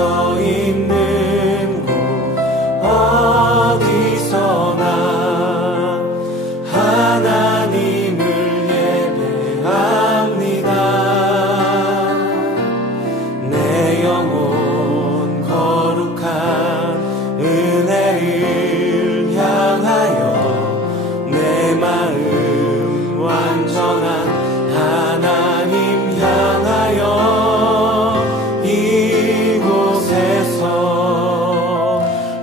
서 있는 곳 어디서나 하나님을 예배합니다. 내 영혼 거룩한 은혜를 향하여 내 마음 완전한 하나님 향하여 이곳에서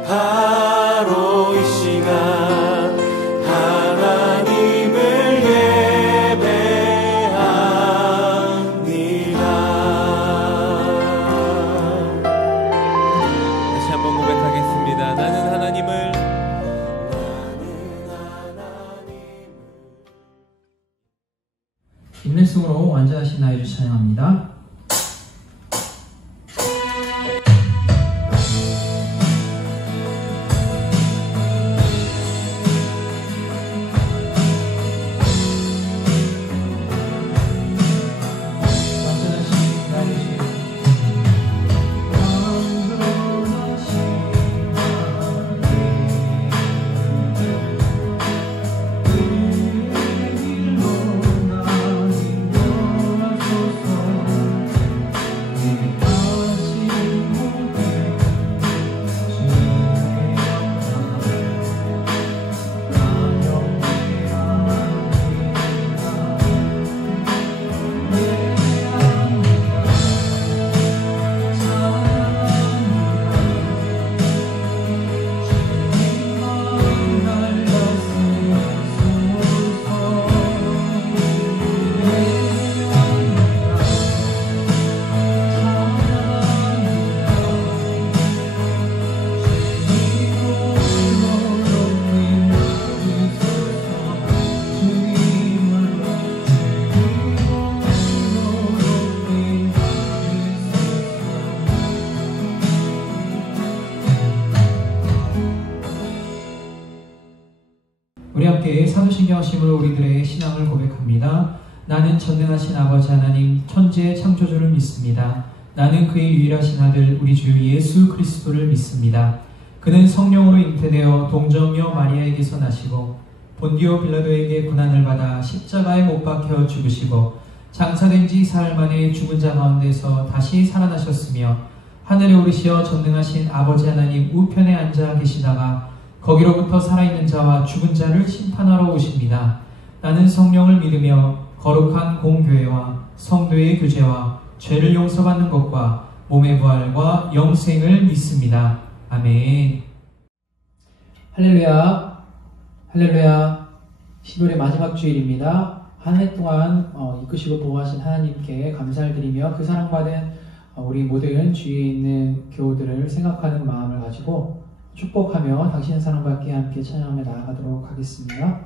바로 이 시간 하나님을 예배합니다. 다시 한번 고백하겠습니다. 나는 하나님을 인내성으로 완전하신 나의 주 찬양합니다. 우리 함께 사도신경 하심으로 우리들의 신앙을 고백합니다. 나는 전능하신 아버지 하나님 천지의 창조주를 믿습니다. 나는 그의 유일하신 아들 우리 주 예수 그리스도를 믿습니다. 그는 성령으로 잉태되어 동정녀 마리아에게서 나시고 본디오 빌라도에게 고난을 받아 십자가에 못 박혀 죽으시고 장사된 지 사흘 만에 죽은 자 가운데서 다시 살아나셨으며 하늘에 오르시어 전능하신 아버지 하나님 우편에 앉아 계시다가 거기로부터 살아있는 자와 죽은 자를 심판하러 오십니다. 나는 성령을 믿으며 거룩한 공교회와 성도의 교제와 죄를 용서받는 것과 몸의 부활과 영생을 믿습니다. 아멘. 할렐루야, 할렐루야. 10월의 마지막 주일입니다. 한 해 동안 이끄시고 보호하신 하나님께 감사를 드리며 그 사랑받은 우리 모든 주위에 있는 교우들을 생각하는 마음을 가지고 축복하며 당신의 사랑받게 함께 찬양하며 나아가도록 하겠습니다.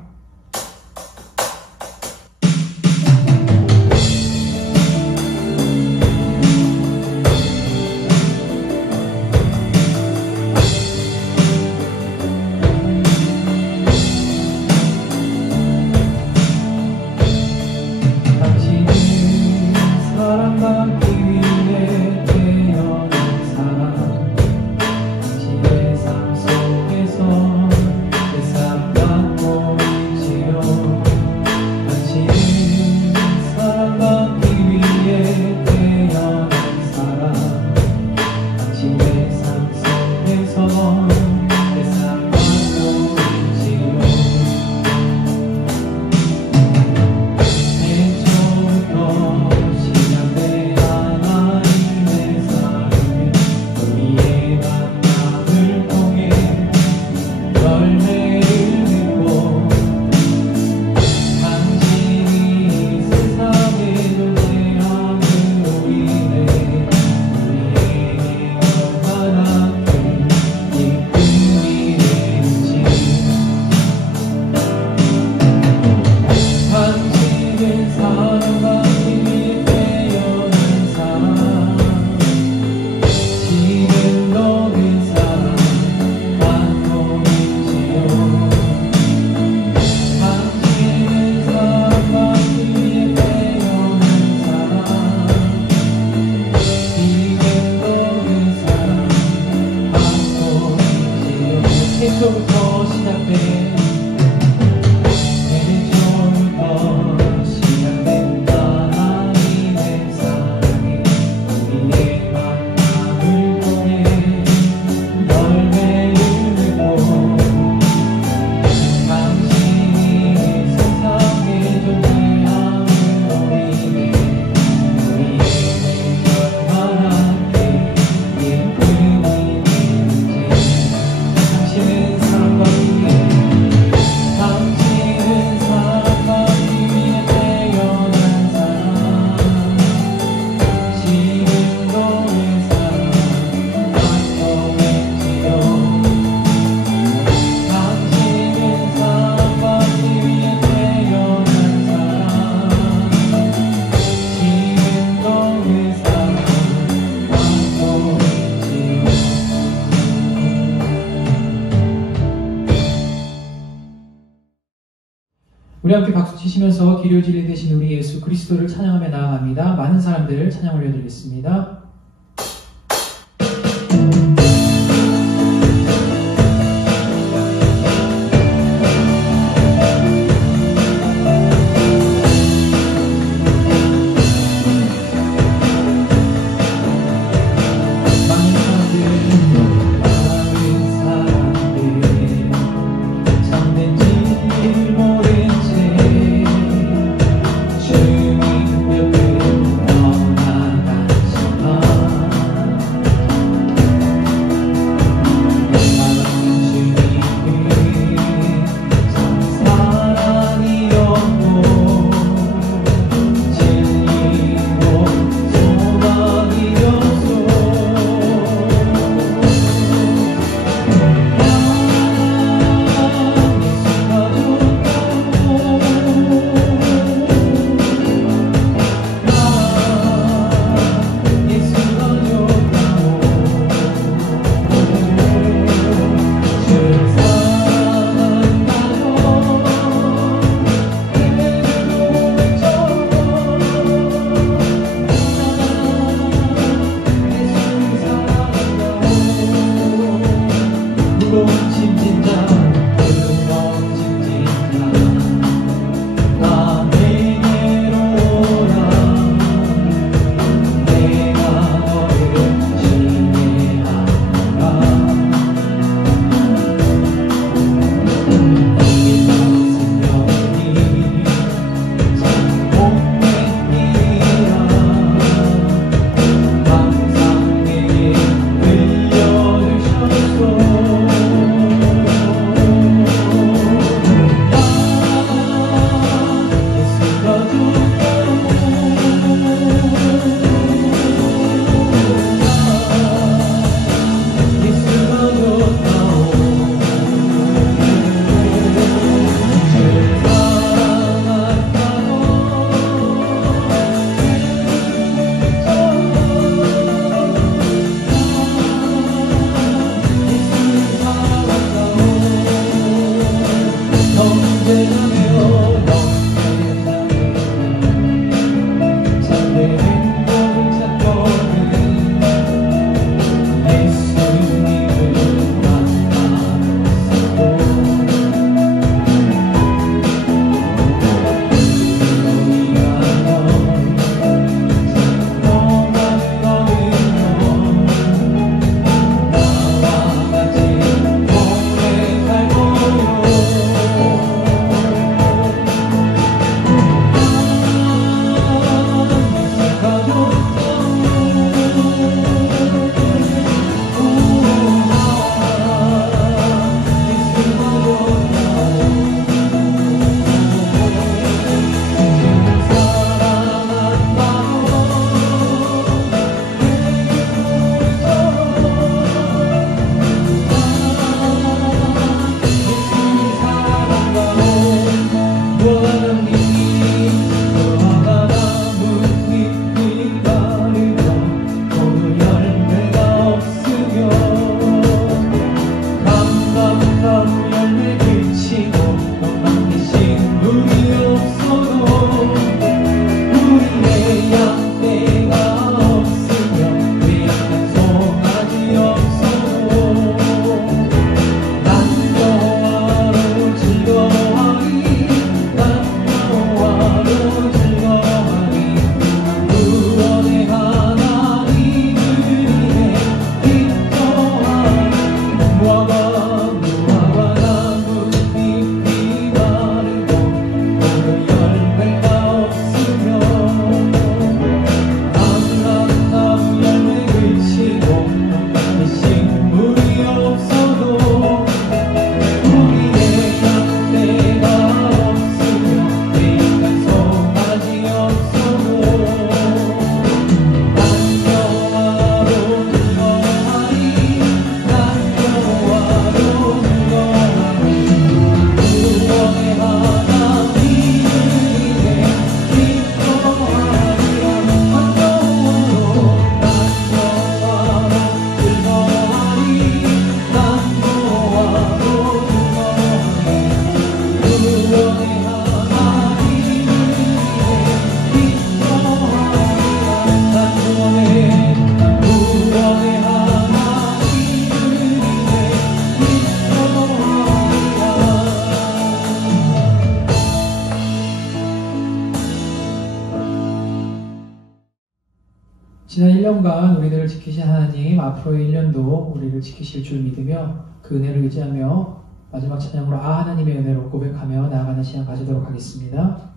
우리 함께 박수 치시면서 기료 진리 되신 우리 예수 그리스도를 찬양하며 나아갑니다. 많은 사람들 찬양 올려드리겠습니다. 주님 옆에 떠나가시마 1년간 우리들을 지키신 하나님, 앞으로의 1년도 우리를 지키실 줄 믿으며 그 은혜를 의지하며 마지막 찬양으로 하나님의 은혜로 고백하며 나아가는 시간 가지도록 하겠습니다.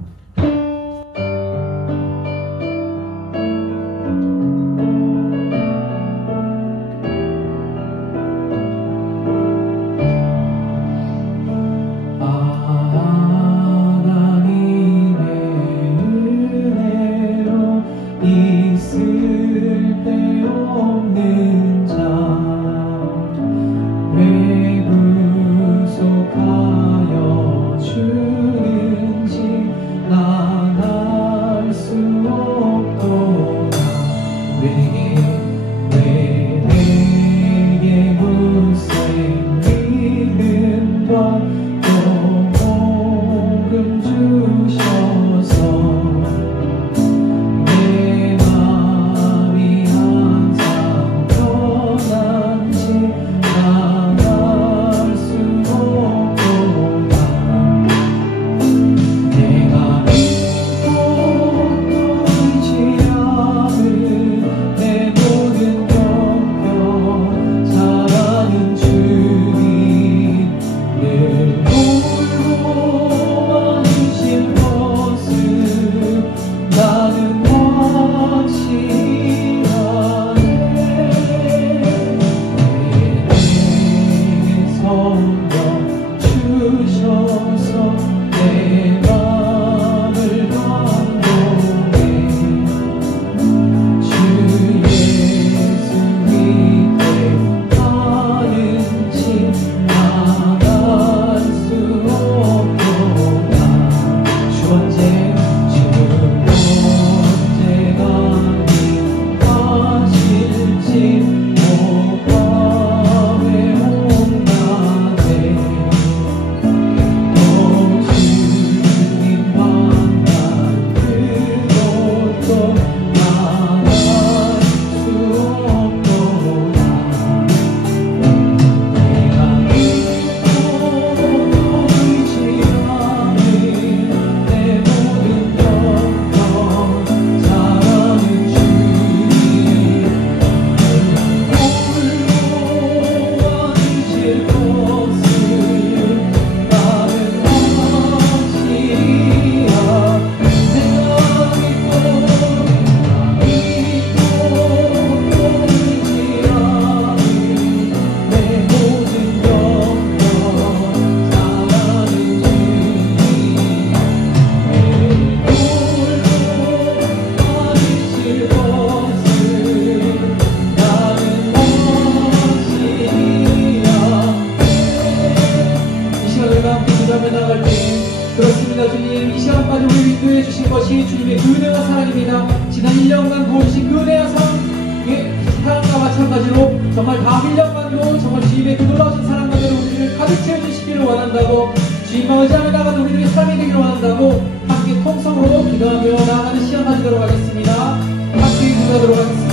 그렇습니다. 주님, 이 시간까지 우리 인도해 주신 것이 주님의 그 은혜와 사랑입니다. 지난 1년간 부어주신 그 은혜와 사랑과 마찬가지로 정말 다음 1년간도 정말 주님의 그 놀라우신 사랑만으로 우리를 가득 채워주시기를 원한다고, 주님과 의지하며 나가는 우리들의 삶이 되기를 원한다고 함께 통성으로 기도하며 나아가는 시간 가지도록 하겠습니다. 함께 기도하도록 하겠습니다.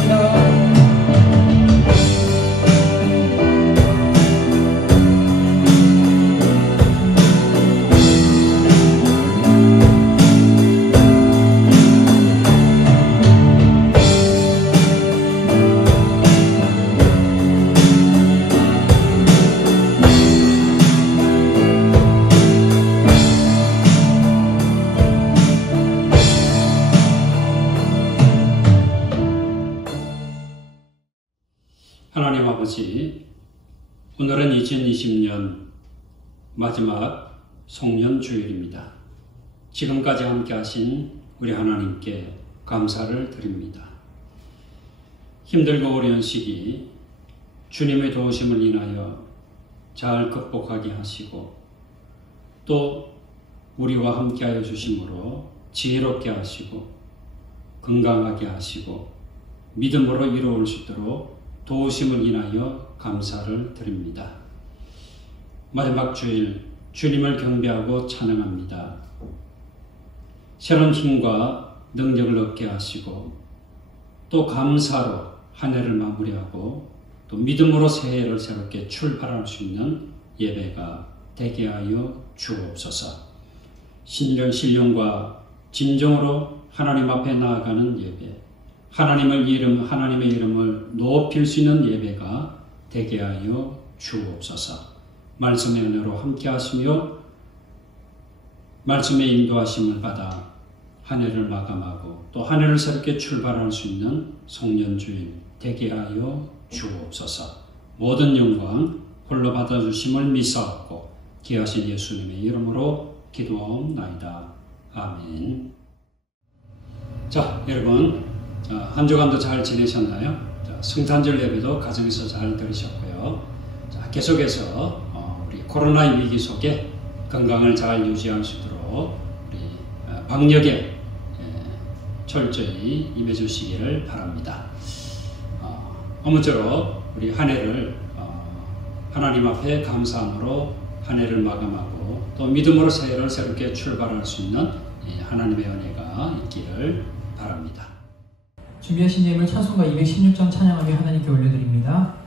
하나님 아버지, 오늘은 2020년 마지막 송년주일입니다. 지금까지 함께 하신 우리 하나님께 감사를 드립니다. 힘들고 어려운 시기 주님의 도우심을 인하여 잘 극복하게 하시고 또 우리와 함께 하여 주심으로 지혜롭게 하시고 건강하게 하시고 믿음으로 이루어올 수 있도록 도우심을 인하여 감사를 드립니다. 마지막 주일 주님을 경배하고 찬양합니다. 새로운 힘과 능력을 얻게 하시고 또 감사로 한 해를 마무리하고 또 믿음으로 새해를 새롭게 출발할 수 있는 예배가 되게 하여 주옵소서. 신령과 진정으로 하나님 앞에 나아가는 예배, 하나님의 이름을 높일 수 있는 예배가 되게 하여 주옵소서. 말씀의 은혜로 함께 하시며 말씀의 인도하심을 받아 한 해를 마감하고 또 한 해를 새롭게 출발할 수 있는 송년주일 되게 하여 주옵소서. 모든 영광 홀로 받아주심을 믿사옵고 귀하신 예수님의 이름으로 기도하옵나이다. 아멘. 자, 여러분 한 주간도 잘 지내셨나요? 성탄절 예배도 가정에서 잘 들으셨고요. 자, 계속해서 우리 코로나 위기 속에 건강을 잘 유지할 수 있도록 우리 방역에 철저히 임해 주시기를 바랍니다. 아무쪼록 우리 한 해를 하나님 앞에 감사함으로 한 해를 마감하고 또 믿음으로 새해를 새롭게 출발할 수 있는 하나님의 은혜가 있기를 바랍니다. 준비하신 예물 찬송가 216장 찬양하며 하나님께 올려드립니다.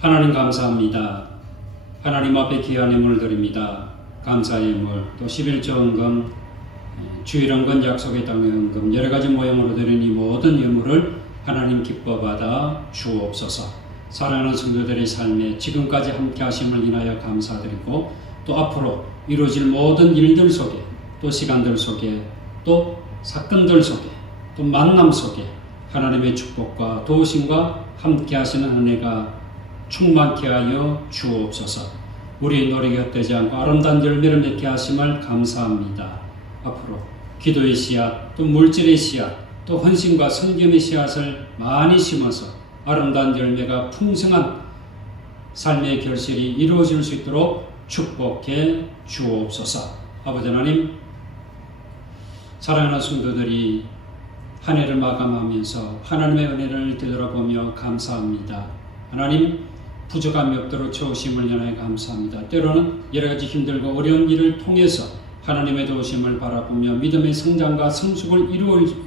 하나님 감사합니다. 하나님 앞에 귀한 예물을 드립니다. 감사의 예물, 또 11조 헌금, 주일 헌금, 약속의 땅의 헌금, 여러 가지 모형으로 드린 이 모든 예물을 하나님 기뻐 받아 주옵소서. 사랑하는 성도들의 삶에 지금까지 함께 하심을 인하여 감사드리고 또 앞으로 이루어질 모든 일들 속에 또 시간들 속에 또 사건들 속에 또 만남 속에 하나님의 축복과 도우심과 함께 하시는 은혜가 충만케 하여 주옵소서. 우리 노력이 헛되지 않고 아름다운 열매를 맺게 하심을 감사합니다. 앞으로 기도의 씨앗, 또 물질의 씨앗, 또 헌신과 섬김의 씨앗을 많이 심어서 아름다운 열매가 풍성한 삶의 결실이 이루어질 수 있도록 축복해 주옵소서. 아버지 하나님, 사랑하는 성도들이 한 해를 마감하면서 하나님의 은혜를 되돌아보며 감사합니다. 하나님, 부족함이 없도록 채우심을 연하여 감사합니다. 때로는 여러 가지 힘들고 어려운 일을 통해서 하나님의 도우심을 바라보며 믿음의 성장과 성숙을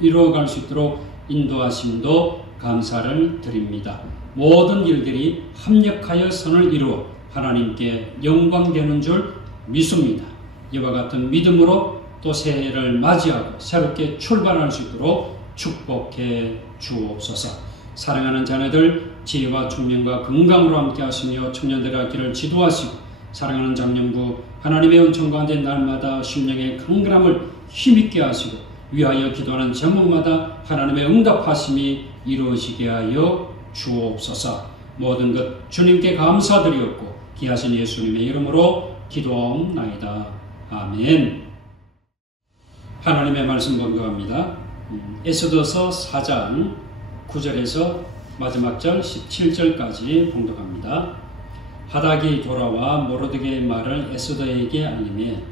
이루어갈 수 있도록 인도하심도 감사를 드립니다. 모든 일들이 합력하여 선을 이루어 하나님께 영광되는 줄 믿습니다. 이와 같은 믿음으로 또 새해를 맞이하고 새롭게 출발할 수 있도록 축복해 주옵소서. 사랑하는 자녀들 지혜와 총명과 건강으로 함께 하시며 청년들의 앞길을 지도하시고 사랑하는 장년부 하나님의 은총 가운데 날마다 심령의 강건함을 힘있게 하시고 위하여 기도하는 제목마다 하나님의 응답하심이 이루어지게 하여 주옵소서. 모든 것 주님께 감사드리옵고 귀하신 예수님의 이름으로 기도하옵나이다. 아멘. 하나님의 말씀 봉독합니다. 에스더서 4장 9절에서 마지막 절 17절까지 봉독합니다. 하닥이 돌아와 모르드게의 말을 에스더에게 알리매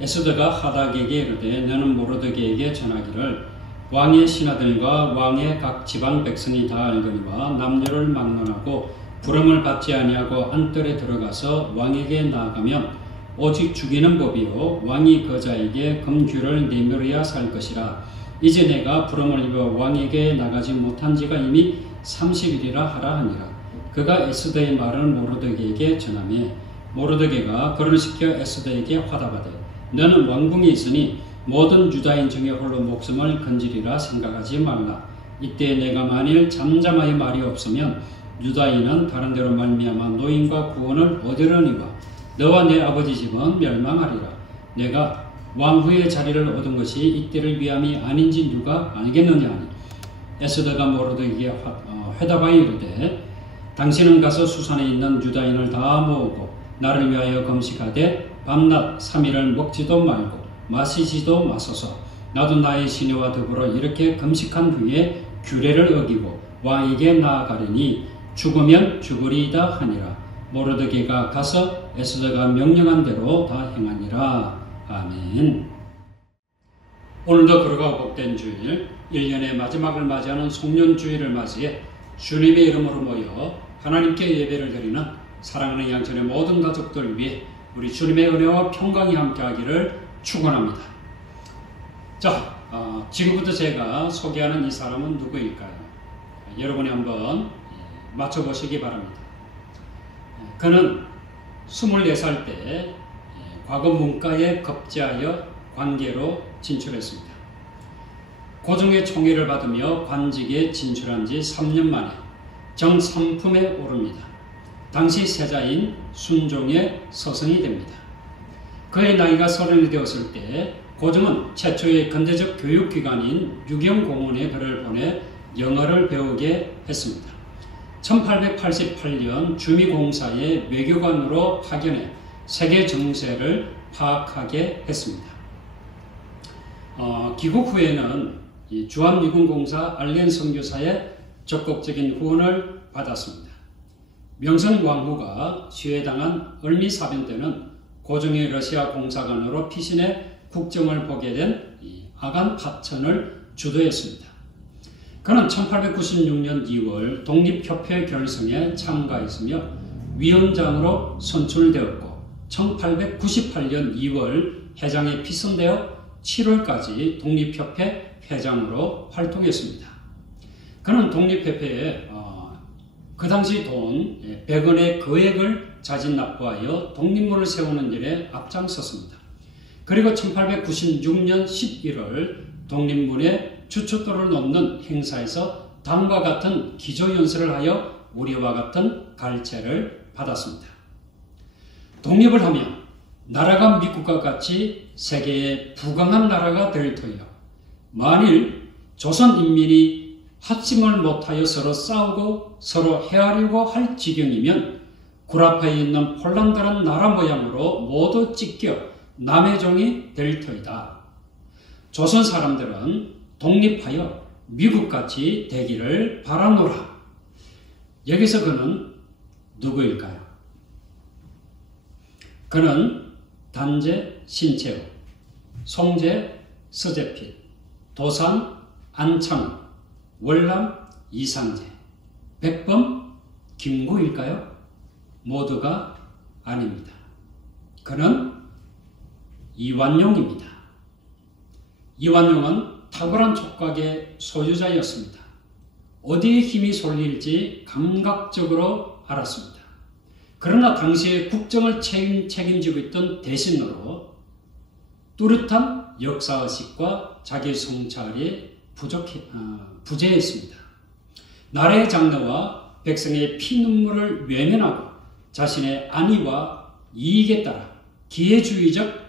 에스더가 하닥에게 이르되 너는 모르드게에게 전하기를 왕의 신하들과 왕의 각 지방 백성이 다 알거니와 남녀를 막론하고 부름을 받지 아니하고 안뜰에 들어가서 왕에게 나아가면 오직 죽이는 법이요 왕이 거자에게 금규를 내밀어야 살 것이라. 이제 내가 부름을 입어 왕에게 나가지 못한 지가 이미 30일이라 하라 하니라. 그가 에스더의 말을 모르드게에게 전하며 모르드게가 그를 시켜 에스더에게 화답하되 너는 왕궁에 있으니 모든 유다인 중에 홀로 목숨을 건지리라 생각하지 말라. 이때 내가 만일 잠잠하여 말이 없으면 유다인은 다른 데로 말미암아 노인과 구원을 얻으려니와 너와 내 아버지 집은 멸망하리라. 내가 왕후의 자리를 얻은 것이 이때를 위함이 아닌지 누가 알겠느냐 하니 에스더가 모르드에게 회답하여 이르되 당신은 가서 수산에 있는 유다인을 다 모으고 나를 위하여 금식하되 밤낮 3일을 먹지도 말고 마시지도 마소서. 나도 나의 시내와 더불어 이렇게 금식한 후에 규례를 어기고 왕에게 나아가려니 죽으면 죽으리이다 하니라. 모르드게가 가서 에스더가 명령한 대로 다 행하니라. 아멘. 오늘도 거룩하고 복된 주일, 1년의 마지막을 맞이하는 송년주일을 맞이해 주님의 이름으로 모여 하나님께 예배를 드리는 사랑하는 양천의 모든 가족들 위해 우리 주님의 은혜와 평강이 함께하기를 축원합니다. 자, 지금부터 제가 소개하는 이 사람은 누구일까요? 여러분이 한번 맞춰보시기 바랍니다. 그는 24살 때 과거 문과에 급제하여 관계로 진출했습니다. 고종의 총애를 받으며 관직에 진출한 지 3년 만에 정삼품에 오릅니다. 당시 세자인 순종의 서성이 됩니다. 그의 나이가 30이 되었을 때 고종은 최초의 근대적 교육기관인 유경공원에 그를 보내 영어를 배우게 했습니다. 1888년 주미공사의 외교관으로 파견해 세계 정세를 파악하게 했습니다. 귀국 후에는 주한미군공사 알렌 선교사의 적극적인 후원을 받았습니다. 명성왕후가 시해당한 을미사변 때는 고종의 러시아 공사관으로 피신해 국정을 보게 된 아간 파천을 주도했습니다. 그는 1896년 2월 독립협회 결성에 참가했으며 위원장으로 선출되었고 1898년 2월 회장에 피선되어 7월까지 독립협회 회장으로 활동했습니다. 그는 독립협회에 그 당시 돈 100원의 거액을 자진 납부하여 독립문을 세우는 일에 앞장섰습니다. 그리고 1896년 11월 독립문에 주춧돌을 놓는 행사에서 다음과 같은 기조연설을 하여 우리와 같은 갈채를 받았습니다. 독립을 하면 나라가 미국과 같이 세계의 부강한 나라가 될 터이요. 만일 조선 인민이 합심을 못하여 서로 싸우고 서로 헤아리고 할 지경이면 구라파에 있는 폴란드라는 나라 모양으로 모두 찢겨 남의 종이 될 터이다. 조선 사람들은 독립하여 미국같이 되기를 바라노라. 여기서 그는 누구일까요? 그는 단제 신채호, 송제 서재필, 도산 안창호, 월남 이상제, 백범 김구일까요? 모두가 아닙니다. 그는 이완용입니다. 이완용은 탁월한 촉각의 소유자였습니다. 어디에 힘이 쏠릴지 감각적으로 알았습니다. 그러나 당시에 국정을 책임지고 있던 대신으로 뚜렷한 역사의식과 자기 성찰이 부재했습니다. 나라의 장래와 백성의 피눈물을 외면하고 자신의 안위와 이익에 따라 기회주의적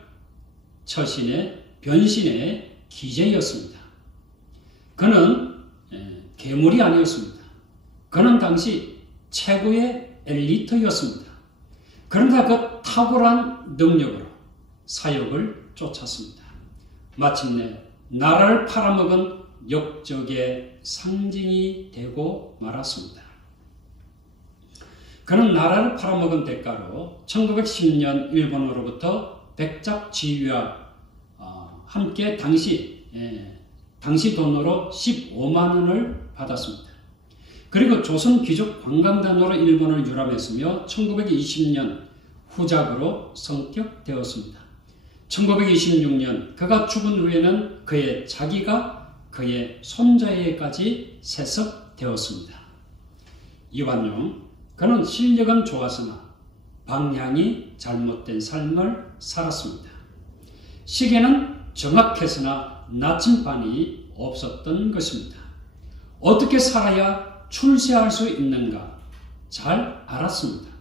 처신의 변신의 기재였습니다. 그는 괴물이 아니었습니다. 그는 당시 최고의 엘리트였습니다. 그러나 그 탁월한 능력으로 사역을 쫓았습니다. 마침내 나라를 팔아먹은 역적의 상징이 되고 말았습니다. 그는 나라를 팔아먹은 대가로 1910년 일본으로부터 백작 지휘와 함께 당시 돈으로 15만 원을 받았습니다. 그리고 조선 귀족 관광단으로 일본을 유람했으며 1920년 후작으로 성격되었습니다. 1926년 그가 죽은 후에는 그의 자기가 그의 손자에게까지 세습되었습니다. 이완용, 그는 실력은 좋았으나 방향이 잘못된 삶을 살았습니다. 시계는 정확했으나 나침반이 없었던 것입니다. 어떻게 살아야 출세할 수 있는가 잘 알았습니다.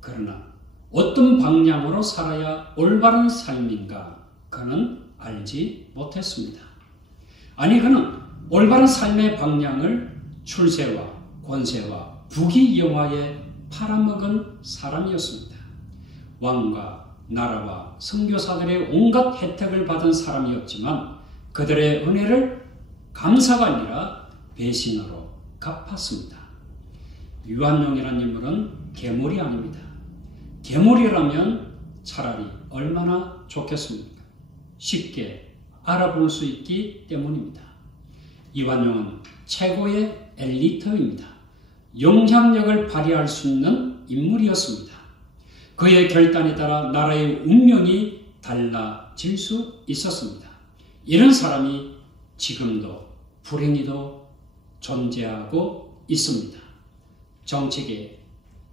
그러나 어떤 방향으로 살아야 올바른 삶인가 그는 알지 못했습니다. 아니 그는 올바른 삶의 방향을 출세와 권세와 부귀영화에 팔아먹은 사람이었습니다. 왕과 나라와 선교사들의 온갖 혜택을 받은 사람이었지만 그들의 은혜를 감사가 아니라 배신으로 갚았습니다. 유한용이라는 인물은 괴물이 아닙니다. 괴물이라면 차라리 얼마나 좋겠습니까? 쉽게 알아볼 수 있기 때문입니다. 유한용은 최고의 엘리트입니다. 영향력을 발휘할 수 있는 인물이었습니다. 그의 결단에 따라 나라의 운명이 달라질 수 있었습니다. 이런 사람이 지금도 불행히도 존재하고 있습니다. 정치계,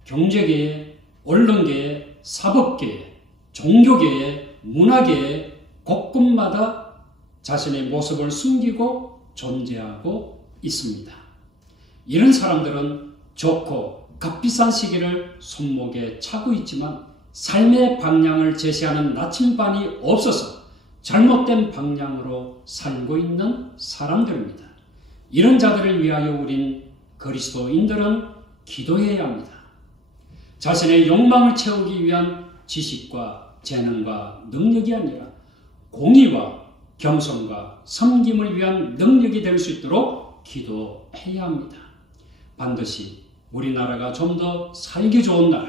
경제계, 언론계, 사법계, 종교계, 문화계 곳곳마다 자신의 모습을 숨기고 존재하고 있습니다. 이런 사람들은 좋고 값비싼 시계를 손목에 차고 있지만 삶의 방향을 제시하는 나침반이 없어서 잘못된 방향으로 살고 있는 사람들입니다. 이런 자들을 위하여 우린 그리스도인들은 기도해야 합니다. 자신의 욕망을 채우기 위한 지식과 재능과 능력이 아니라 공의와 겸손과 섬김을 위한 능력이 될 수 있도록 기도해야 합니다. 반드시 우리나라가 좀 더 살기 좋은 나라,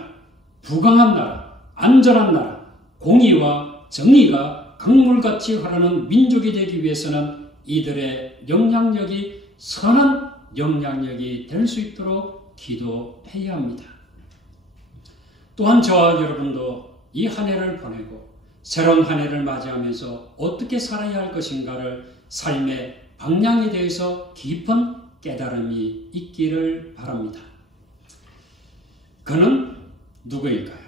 부강한 나라, 안전한 나라, 공의와 정의가 강물같이 흐르는 민족이 되기 위해서는 이들의 영향력이 선한 영향력이 될 수 있도록 기도해야 합니다. 또한 저와 여러분도 이 한 해를 보내고 새로운 한 해를 맞이하면서 어떻게 살아야 할 것인가를 삶의 방향에 대해서 깊은 깨달음이 있기를 바랍니다. 그는 누구일까요?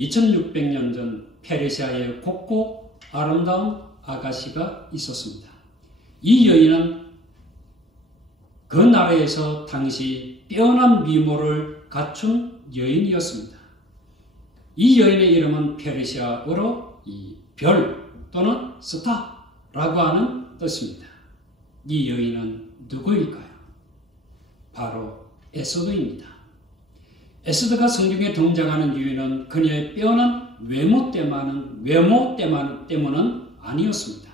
2600년 전 페르시아의 곱고 아름다운 아가씨가 있었습니다. 이 여인은 그 나라에서 당시 빼어난 미모를 갖춘 여인이었습니다. 이 여인의 이름은 페르시아어로 별 또는 스타라고 하는 뜻입니다. 이 여인은 누구일까요? 바로 에스더입니다. 에스더가 성경에 등장하는 이유는 그녀의 빼어난 외모 때문은 아니었습니다.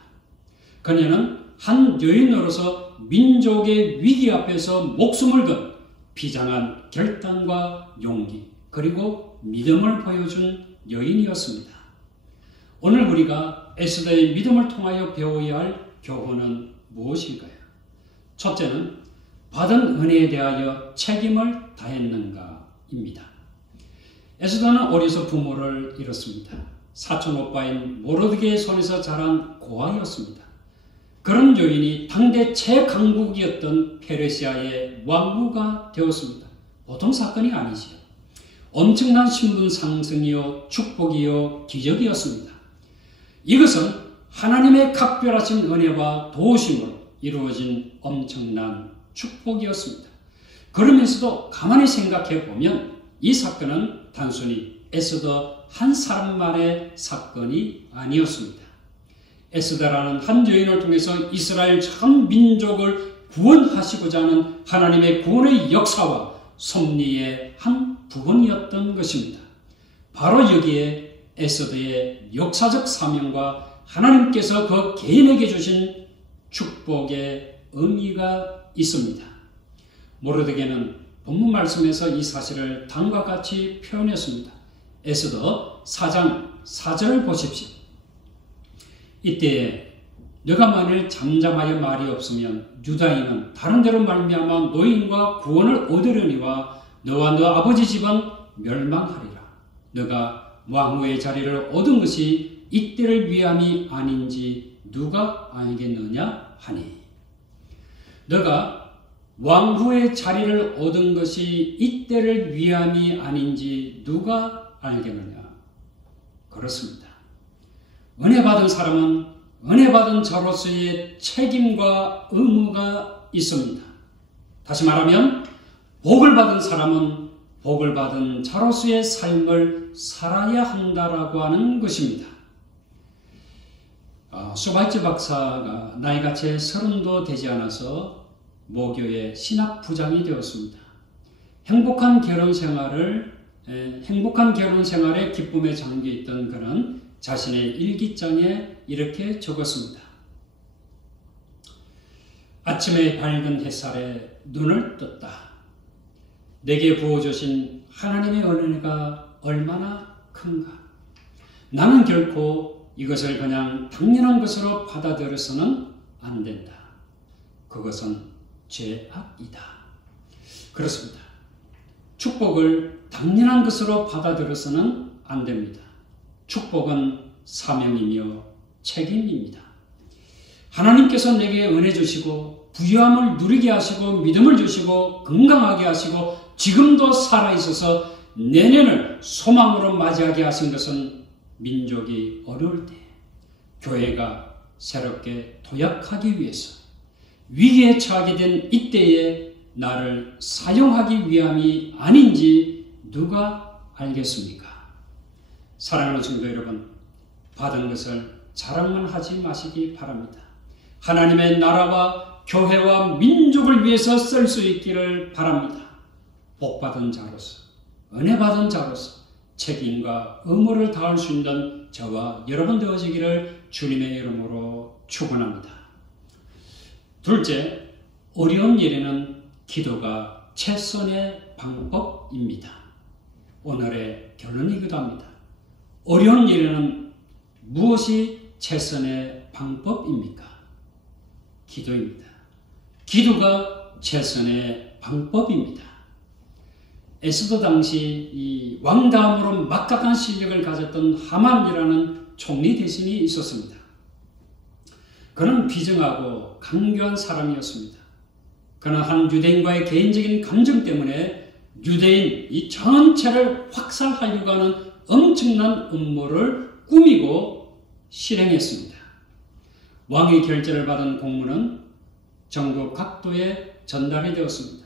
그녀는 한 여인으로서 민족의 위기 앞에서 목숨을 건 비장한 결단과 용기 그리고 믿음을 보여준 여인이었습니다. 오늘 우리가 에스더의 믿음을 통하여 배워야 할 교훈은 무엇일까요? 첫째는 받은 은혜에 대하여 책임을 다했는가입니다. 에스더는 어려서 부모를 잃었습니다. 사촌 오빠인 모르드게의 손에서 자란 고아였습니다. 그런 여인이 당대 최강국이었던 페르시아의 왕후가 되었습니다. 보통 사건이 아니지요. 엄청난 신분 상승이요, 축복이요, 기적이었습니다. 이것은 하나님의 각별하신 은혜와 도우심으로 이루어진 엄청난 축복이었습니다. 그러면서도 가만히 생각해 보면 이 사건은 단순히 에스더 한 사람만의 사건이 아니었습니다. 에스더라는 한 여인을 통해서 이스라엘 전 민족을 구원하시고자 하는 하나님의 구원의 역사와 섭리의 한 부분이었던 것입니다. 바로 여기에 에스더의 역사적 사명과 하나님께서 그 개인에게 주신 축복의 의미가 있습니다. 모르드게는 본문 말씀에서 이 사실을 다음과 같이 표현했습니다. 에스더 4장 4절을 보십시오. 이때에 너가 만일 잠잠하여 말이 없으면 유다인은 다른 데로 말미암아 노인과 구원을 얻으려니와 너와 너 아버지 집은 멸망하리라. 너가 왕후의 자리를 얻은 것이 이때를 위함이 아닌지 누가 알겠느냐 하니. 너가 왕후의 자리를 얻은 것이 이때를 위함이 아닌지 누가 알겠느냐. 그렇습니다. 은혜 받은 사람은 은혜 받은 자로서의 책임과 의무가 있습니다. 다시 말하면 복을 받은 사람은 복을 받은 자로서의 삶을 살아야 한다라고 하는 것입니다. 소발지 박사가 나이가 채 30도 되지 않아서 모교의 신학부장이 되었습니다. 행복한 결혼 생활에 기쁨에 잠겨있던 그는 자신의 일기장에 이렇게 적었습니다. 아침에 밝은 햇살에 눈을 떴다. 내게 부어주신 하나님의 은혜가 얼마나 큰가. 나는 결코 이것을 그냥 당연한 것으로 받아들여서는 안 된다. 그것은 죄악이다. 그렇습니다. 축복을 당연한 것으로 받아들여서는 안 됩니다. 축복은 사명이며 책임입니다. 하나님께서 내게 은혜 주시고 부유함을 누리게 하시고 믿음을 주시고 건강하게 하시고 지금도 살아있어서 내년을 소망으로 맞이하게 하신 것은 민족이 어려울 때 교회가 새롭게 도약하기 위해서 위기에 처하게 된 이때에 나를 사용하기 위함이 아닌지 누가 알겠습니까? 사랑하는 성도 여러분, 받은 것을 자랑만 하지 마시기 바랍니다. 하나님의 나라와 교회와 민족을 위해서 쓸 수 있기를 바랍니다. 복받은 자로서, 은혜받은 자로서 책임과 의무를 다할 수 있는 저와 여러분 되어지기를 주님의 이름으로 축원합니다. 둘째, 어려운 일에는 기도가 최선의 방법입니다. 오늘의 결론이기도 합니다. 어려운 일에는 무엇이 최선의 방법입니까? 기도입니다. 기도가 최선의 방법입니다. 에스더 당시 이 왕다음으로 막강한 실력을 가졌던 하만이라는 총리 대신이 있었습니다. 그는 비정하고 강교한 사람이었습니다. 그는 한 유대인과의 개인적인 감정 때문에 유대인 이 전체를 확살하려고 하는 엄청난 음모를 꾸미고 실행했습니다. 왕의 결재를 받은 공문은 전국 각도에 전달이 되었습니다.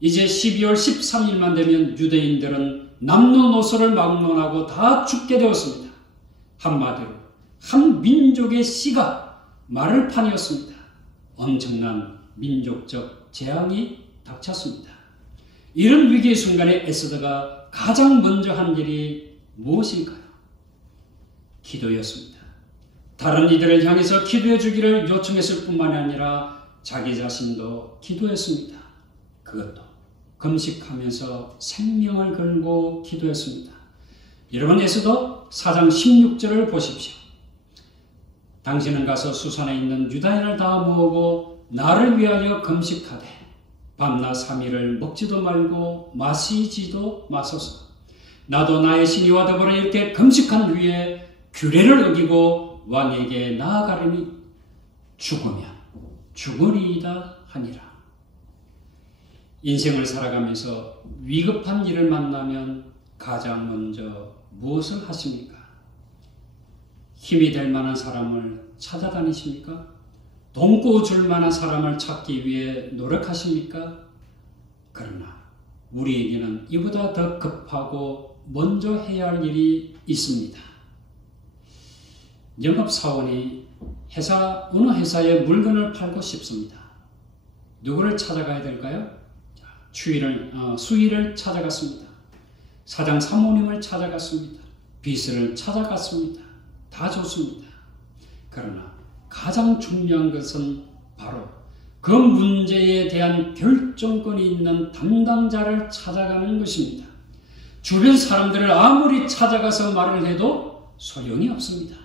이제 12월 13일만 되면 유대인들은 남녀노소를 막론하고 다 죽게 되었습니다. 한마디로 한 민족의 씨가 마를 판이었습니다. 엄청난 민족적 재앙이 닥쳤습니다. 이런 위기의 순간에 에스더가 가장 먼저 한 일이 무엇일까요? 기도였습니다. 다른 이들을 향해서 기도해 주기를 요청했을 뿐만이 아니라 자기 자신도 기도했습니다. 그것도 금식하면서 생명을 걸고 기도했습니다. 여러분, 에스더 4장 16절을 보십시오. 당신은 가서 수산에 있는 유다인을 다 모으고 나를 위하여 금식하되 밤낮 3일을 먹지도 말고 마시지도 마소서. 나도 나의 신이와 더불어 이렇게 금식한 후에 규례를 어기고 왕에게 나아가려니 죽으면 죽으리이다 하니라. 인생을 살아가면서 위급한 일을 만나면 가장 먼저 무엇을 하십니까? 힘이 될 만한 사람을 찾아다니십니까? 돕고 줄 만한 사람을 찾기 위해 노력하십니까? 그러나 우리에게는 이보다 더 급하고 먼저 해야 할 일이 있습니다. 영업사원이 어느 회사에 물건을 팔고 싶습니다. 누구를 찾아가야 될까요? 수의를 찾아갔습니다. 사장 사모님을 찾아갔습니다. 비서를 찾아갔습니다. 다 좋습니다. 그러나 가장 중요한 것은 바로 그 문제에 대한 결정권이 있는 담당자를 찾아가는 것입니다. 주변 사람들을 아무리 찾아가서 말을 해도 소용이 없습니다.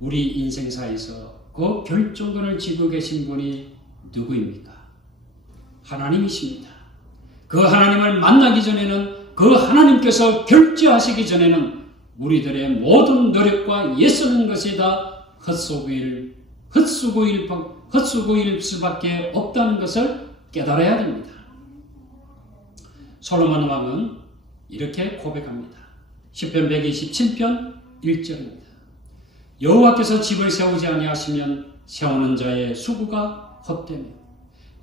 우리 인생사에서 그 결정권을 쥐고 계신 분이 누구입니까? 하나님이십니다. 그 하나님을 만나기 전에는, 그 하나님께서 결제하시기 전에는 우리들의 모든 노력과 애쓰는 것이 다 헛수고일 수밖에 없다는 것을 깨달아야 됩니다. 솔로몬 왕은 이렇게 고백합니다. 시편 127편 1절입니다. 여호와께서 집을 세우지 아니하시면 세우는 자의 수고가 헛되며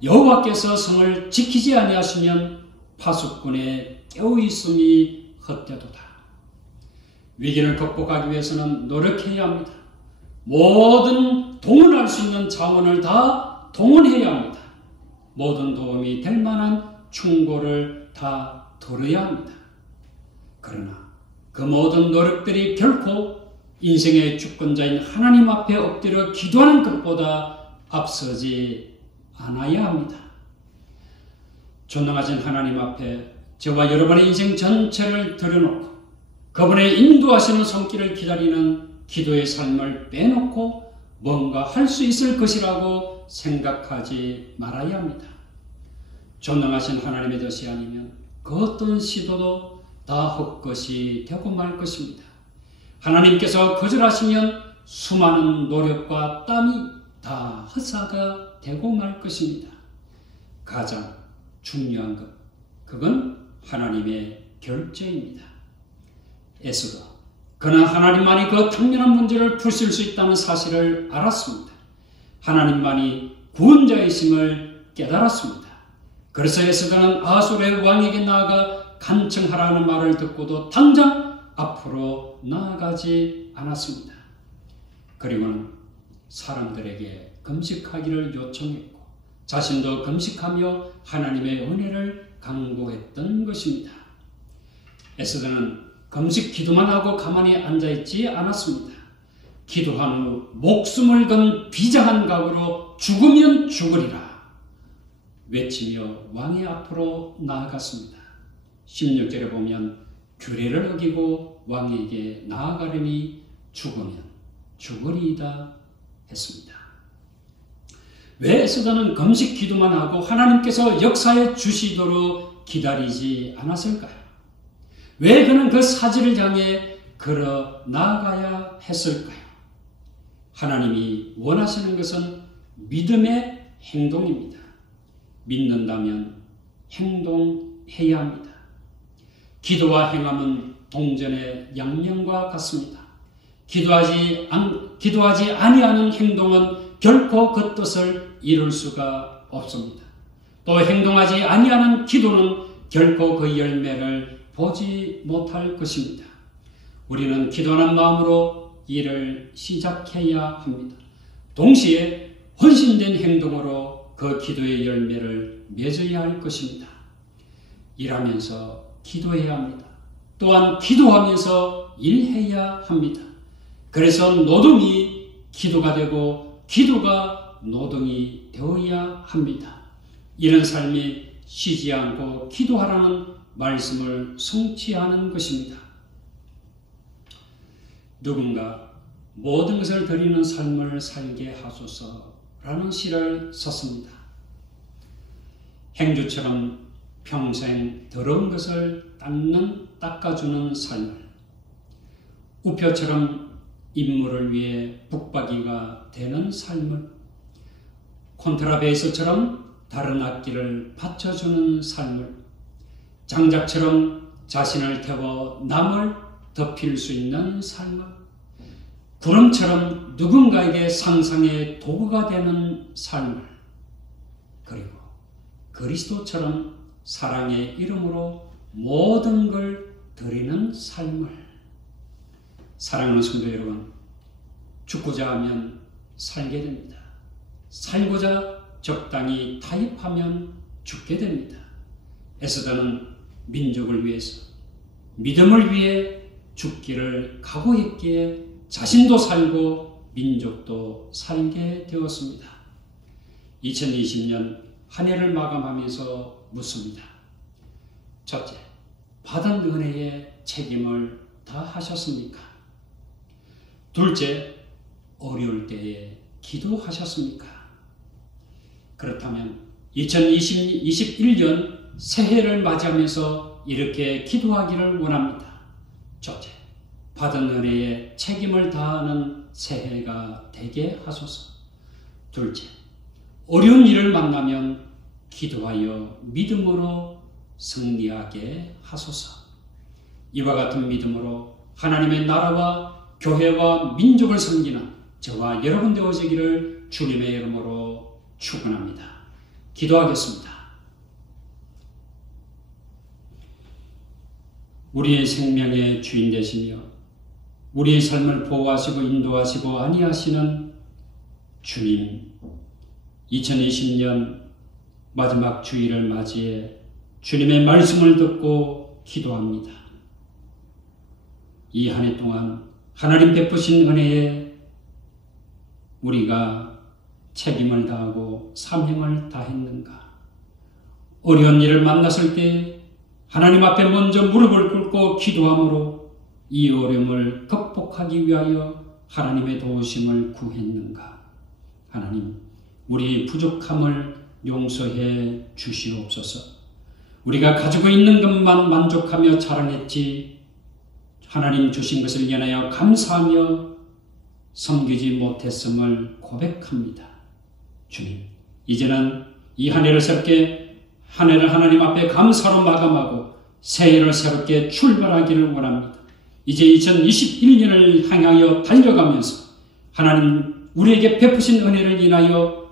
여호와께서 성을 지키지 아니하시면 파수꾼의 깨어있음이 헛되도다. 위기를 극복하기 위해서는 노력해야 합니다. 모든 동원할 수 있는 자원을 다 동원해야 합니다. 모든 도움이 될 만한 충고를 다 들어야 합니다. 그러나 그 모든 노력들이 결코 인생의 주권자인 하나님 앞에 엎드려 기도하는 것보다 앞서지 않아야 합니다. 전능하신 하나님 앞에 저와 여러분의 인생 전체를 들여놓고 그분의 인도하시는 손길을 기다리는 기도의 삶을 빼놓고 뭔가 할 수 있을 것이라고 생각하지 말아야 합니다. 전능하신 하나님의 뜻이 아니면 그 어떤 시도도 다 헛것이 되고 말 것입니다. 하나님께서 거절하시면 수많은 노력과 땀이 다 헛사가 되고 말 것입니다. 가장 중요한 것, 그건 하나님의 결제입니다. 에스더, 그는 하나님만이 그 당면한 문제를 푸실 수 있다는 사실을 알았습니다. 하나님만이 구원자이심을 깨달았습니다. 그래서 에스더는 아수르의 왕에게 나아가 간청하라는 말을 듣고도 당장 앞으로 나아가지 않았습니다. 그리고는 사람들에게 금식하기를 요청했고 자신도 금식하며 하나님의 은혜를 간구했던 것입니다. 에스더는 금식 기도만 하고 가만히 앉아있지 않았습니다. 기도한 후 목숨을 건 비장한 각오로 죽으면 죽으리라 외치며 왕의 앞으로 나아갔습니다. 16절에 보면 규례를 어기고 왕에게 나아가려니 죽으면 죽으리이다 했습니다. 왜 에스더는 금식 기도만 하고 하나님께서 역사해 주시도록 기다리지 않았을까요? 왜 그는 그 사지를 향해 걸어 나아가야 했을까요? 하나님이 원하시는 것은 믿음의 행동입니다. 믿는다면 행동해야 합니다. 기도와 행함은 동전의 양면과 같습니다. 기도하지 아니하는 행동은 결코 그 뜻을 이룰 수가 없습니다. 또 행동하지 아니하는 기도는 결코 그 열매를 보지 못할 것입니다. 우리는 기도하는 마음으로 일을 시작해야 합니다. 동시에 헌신된 행동으로 그 기도의 열매를 맺어야 할 것입니다. 일하면서 기도해야 합니다. 또한 기도하면서 일해야 합니다. 그래서 노동이 기도가 되고 기도가 노동이 되어야 합니다. 이런 삶이 쉬지 않고 기도하라는 말씀을 성취하는 것입니다. 누군가 모든 것을 드리는 삶을 살게 하소서라는 시를 썼습니다. 행주처럼 평생 더러운 것을 닦아주는 삶을, 우표처럼 인물을 위해 북박이가 되는 삶을, 콘트라베이스처럼 다른 악기를 받쳐주는 삶을, 장작처럼 자신을 태워 남을 덮일 수 있는 삶을, 구름처럼 누군가에게 상상의 도구가 되는 삶을, 그리고 그리스도처럼 사랑의 이름으로 모든 걸 드리는 삶을. 사랑하는 성도 여러분, 죽고자 하면 살게 됩니다. 살고자 적당히 타협하면 죽게 됩니다. 에스더는 민족을 위해서, 믿음을 위해 죽기를 각오했기에 자신도 살고 민족도 살게 되었습니다. 2020년 한 해를 마감하면서 묻습니다. 첫째, 받은 은혜의 책임을 다 하셨습니까? 둘째, 어려울 때에 기도하셨습니까? 그렇다면 2021년 새해를 맞이하면서 이렇게 기도하기를 원합니다. 첫째, 받은 은혜의 책임을 다하는 새해가 되게 하소서. 둘째, 어려운 일을 만나면 기도하여 믿음으로 승리하게 하소서. 이와 같은 믿음으로 하나님의 나라와 교회와 민족을 섬기는 저와 여러분 되어지기를 주님의 이름으로 축원합니다. 기도하겠습니다. 우리의 생명의 주인 되시며 우리의 삶을 보호하시고 인도하시고 안위하시는 주님, 2020년 마지막 주일을 맞이해 주님의 말씀을 듣고 기도합니다. 이 한 해 동안 하나님 베푸신 은혜에 우리가 책임을 다하고 사명을 다했는가? 어려운 일을 만났을 때 하나님 앞에 먼저 무릎을 꿇고 기도함으로 이 어려움을 극복하기 위하여 하나님의 도우심을 구했는가? 하나님, 우리의 부족함을 용서해 주시옵소서. 우리가 가지고 있는 것만 만족하며 자랑했지 하나님 주신 것을 인하여 감사하며 섬기지 못했음을 고백합니다. 주님, 이제는 이 한 해를 새롭게 한 해를 하나님 앞에 감사로 마감하고 새해를 새롭게 출발하기를 원합니다. 이제 2021년을 향하여 달려가면서 하나님 우리에게 베푸신 은혜를 인하여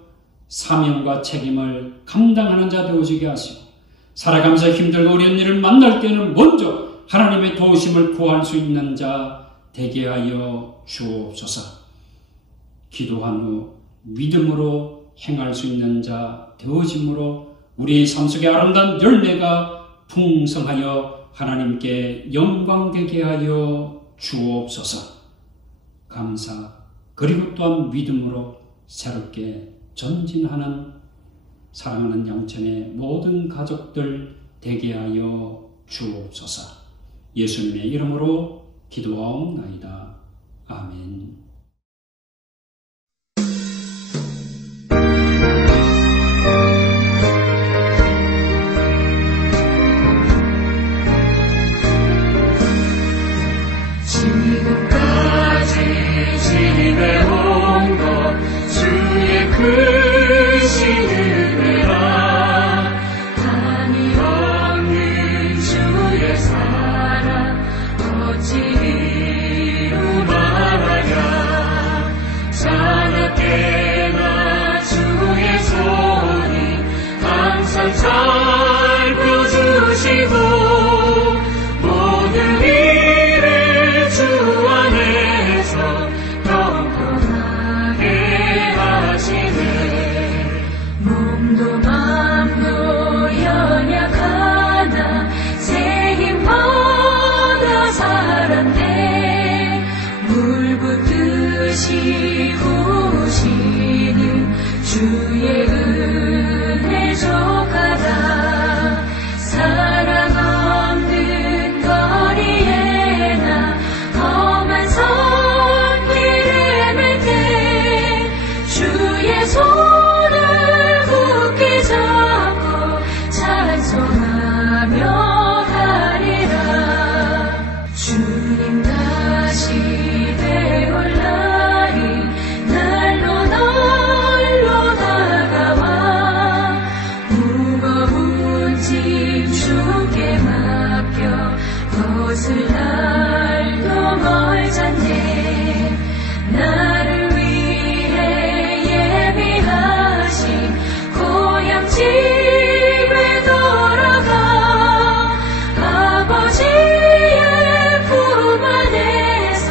사명과 책임을 감당하는 자 되어지게 하시고 살아가면서 힘들고 어려운 일을 만날 때는 먼저 하나님의 도우심을 구할 수 있는 자 되게 하여 주옵소서. 기도한 후 믿음으로 행할 수 있는 자 되어짐으로 우리 삶 속의 아름다운 열매가 풍성하여 하나님께 영광되게 하여 주옵소서. 감사 그리고 또한 믿음으로 새롭게 전진하는 사랑하는 영천의 모든 가족들 되게 하여 주옵소서. 예수님의 이름으로 기도하옵나이다. 아멘. 지금까지 지내온 것 주의 크신 은혜라 한이 없는 주의 사랑 어찌 이루 말하랴 자나깨나 주의 손이 항상 살펴주시고 모든 일을 주 안에서 평평하게 하시네 몸도 맘도 연약하나 새 힘 받아 살았네 물 붓듯이 부으시는 주의 은혜 족하다 사랑 없는 거리에 나 험한 손길을 맬 때 주의 손을 굳게 잡고 찬송하며 가리라 주님 다시 되올 날이 날로 날로 다가와 무거운 짐 주께 맡겨 벗을 날도 멀잖네 나를 위해 예비하신 고향 집에 돌아가 아버지의 품 안에서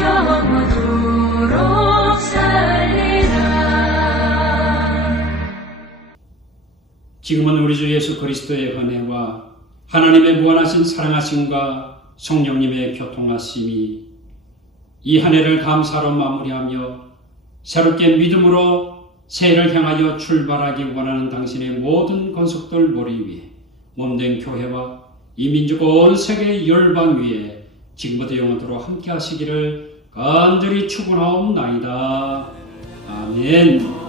영원토록 살리라. 지금은 우리 주 예수 그리스도의 은혜와 하나님의 무한하신 사랑하심과 성령님의 교통하심이 이 한 해를 감사로 마무리하며 새롭게 믿음으로 새해를 향하여 출발하기 원하는 당신의 모든 권속들 머리 위에 몸된 교회와 이 민족 온 세계 열방 위에 지금부터 영원토록 함께 하시기를 간절히 축원하옵나이다. 아멘.